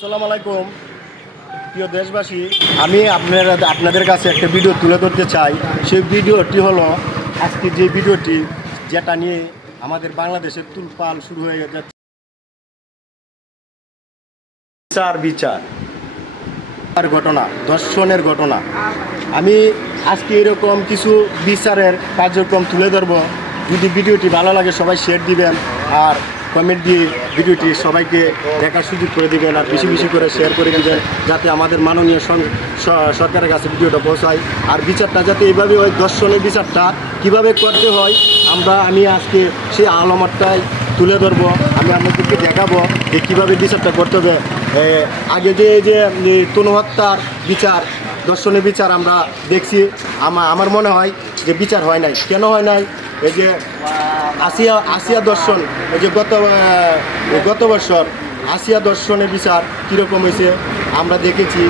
আসসালামু আলাইকুম প্রিয় দেশবাসী, আমি আপনাদের কাছে একটা ভিডিও তুলে ধরতে চাই। সেই ভিডিওটি হলো আজকে যে ভিডিওটি যেটা নিয়ে আমাদের বাংলাদেশের তুলপাল শুরু হয়ে যাচ্ছে, বিচার ঘটনা, ধর্ষণের ঘটনা। আমি আজকে এরকম কিছু বিচারের কার্যক্রম তুলে ধরবো। যদি ভিডিওটি ভালো লাগে সবাই শেয়ার দিবেন আর কমেন্ট দিয়ে ভিডিওটি সবাইকে দেখার সুযোগ করে দিবেন আর বেশি বেশি করে শেয়ার করে দিবেন, যাতে আমাদের মাননীয় সরকারের কাছে ভিডিওটা পৌঁছায়। আর বিচারটা যাতে এইভাবে হয়, ধর্ষণের বিচারটা কীভাবে করতে হয় আমি আজকে সেই আলামতটাই তুলে ধরবো। আমি আপনাদেরকে দেখাবো যে কীভাবে বিচারটা করতে হবে। আগে যে তনু হত্যার বিচার, ধর্ষণের বিচার আমরা দেখছি, আমার মনে হয় যে বিচার হয় নাই। কেন হয় নাই? এই যে আসিয়া দর্শন, এই যে গত বছর আসিয়া দর্শনের বিচার কীরকম হয়েছে আমরা দেখেছি।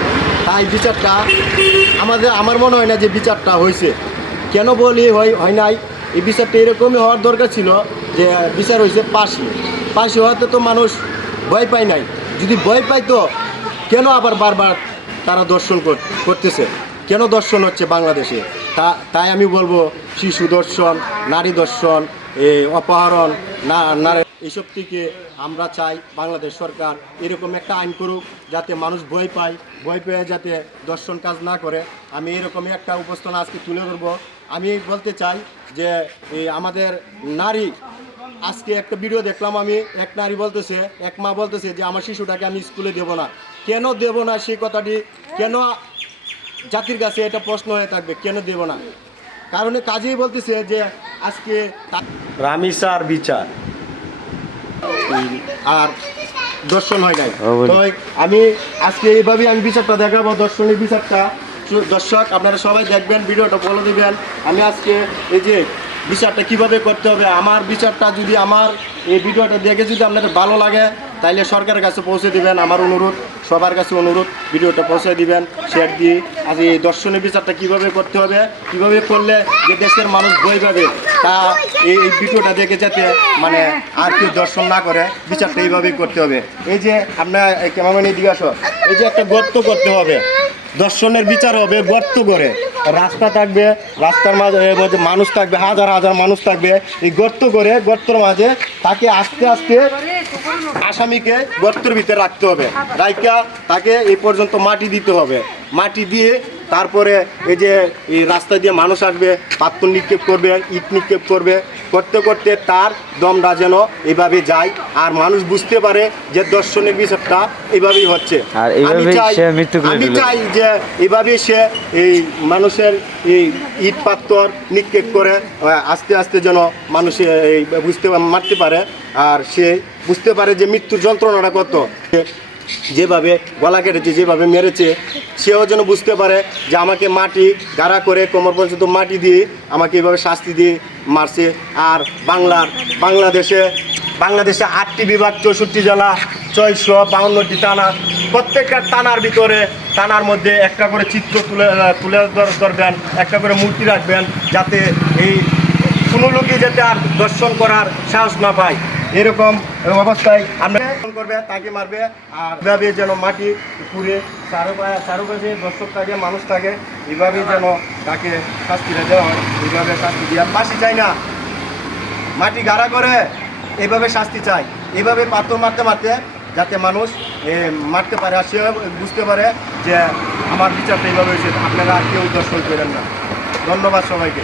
তাই বিচারটা আমার মনে হয় না যে বিচারটা হয়েছে। কেন বলি হয় নাই? এই বিচারটা এরকমই হওয়ার দরকার ছিল যে বিচার হয়েছে পাশি হওয়াতে তো মানুষ ভয় পায় নাই। যদি ভয় পাইতো কেন আবার বারবার তারা দর্শন করতেছে? কেন দর্শন হচ্ছে বাংলাদেশে? তাই আমি বলবো, শিশু দর্শন, নারী দর্শন, অপহরণ, এইসব থেকে আমরা চাই বাংলাদেশ সরকার এরকম একটা আইন করুক, যাতে মানুষ ভয় পেয়ে যাতে দর্শন কাজ না করে। আমি এরকমই একটা উপস্থান আজকে তুলে ধরবো। আমি বলতে চাই যে আমাদের নারী, আজকে একটা ভিডিও দেখলাম আমি, এক নারী বলতেছে, এক মা বলতেছে যে আমার শিশুটাকে আমি স্কুলে দেব না। কেন দেব না সেই কথাটি কেন জাতির কাছে এটা প্রশ্ন হয়ে থাকবে, কেন দেব না? কারণে কাজেই বলতেছে যে আজকে রামিসার বিচার আর দর্শন হয় নাই। তো আমি আজকে এইভাবে আমি বিচারটা দেখাবো, দর্শনের বিচারটা। দর্শক আপনারা সবাই দেখবেন, ভিডিওটা বলে দেবেন। আমি আজকে এই যে বিচারটা কিভাবে করতে হবে, আমার বিচারটা যদি আমার এই ভিডিওটা দেখে যদি আপনাদের ভালো লাগে, তাইলে সরকারের কাছে পৌঁছে দিবেন। আমার অনুরোধ, সবার কাছে অনুরোধ, ভিডিওটা পৌঁছে দিবেন শেয়ার দিয়ে। আজ এই দর্শনের বিচারটা কিভাবে করতে হবে, কিভাবে করলে যে দেশের মানুষ ভয় পাবে, তা এই ভিডিওটা দেখে যাতে মানে আর কেউ দর্শন না করে, বিচারটা এইভাবেই করতে হবে। এই যে আপনার কেমন দিকে আসো, এই যে একটা গর্ত করতে হবে, দর্শনের বিচার হবে গর্ত করে। রাস্তা থাকবে, রাস্তার মাঝে মানুষ থাকবে, হাজার হাজার মানুষ থাকবে। এই গর্ত করে, গর্তের মাঝে তাকে আস্তে আস্তে আসামিকে গর্তের ভিতরে রাখতে হবে। রাইকা তাকে এই পর্যন্ত মাটি দিতে হবে। মাটি দিয়ে তারপরে এই যে এই রাস্তা দিয়ে মানুষ আসবে, পাথর নিক্ষেপ করবে, ইট নিক্ষেপ করবে, করতে করতে তার দমটা যেন এইভাবে যায় আর মানুষ বুঝতে পারে যে দর্শনের বিচারটা এইভাবেই হচ্ছে। আমি চাই যে এইভাবে সে এই মানুষের এই ইট পাথর নিক্ষেপ করে আস্তে আস্তে যেন মানুষ এই মারতে পারে, আর সে বুঝতে পারে যে মৃত্যুর যন্ত্রণাটা কত। যেভাবে গলা কেটেছে, যেভাবে মেরেছে, সেও যেন বুঝতে পারে যে আমাকে মাটি গাড়া করে কোমর পর্যন্ত মাটি দিয়ে আমাকে এইভাবে শাস্তি দিয়ে মারছে। আর বাংলাদেশে 8টি বিভাগ, 64 জেলা, 652টি থানা। প্রত্যেকটা থানার মধ্যে একটা করে চিত্র তুলে ধরবেন, একটা করে মূর্তি রাখবেন, যাতে এই কোনো লোকই যাতে আর দর্শন করার সাহস না পায়। এরকম অবস্থায় আমরা করবে, তাকে মারবে, আর এভাবে যেন মাটি পুড়ে চারপাশে দর্শক থাকে, মানুষ থাকে, এইভাবে যেন তাকে শাস্তিটা দেওয়া হয়। এইভাবে শাস্তি দিয়ে ফাঁসি চাই না, মাটি গাড়া করে এইভাবে শাস্তি চাই। এইভাবে পাথর মারতে যাতে মানুষ মারতে পারে আর সে বুঝতে পারে যে আমার বিচারটা এইভাবে হয়েছে। আপনারা আর কেউ দর্শন করেন না। ধন্যবাদ সবাইকে।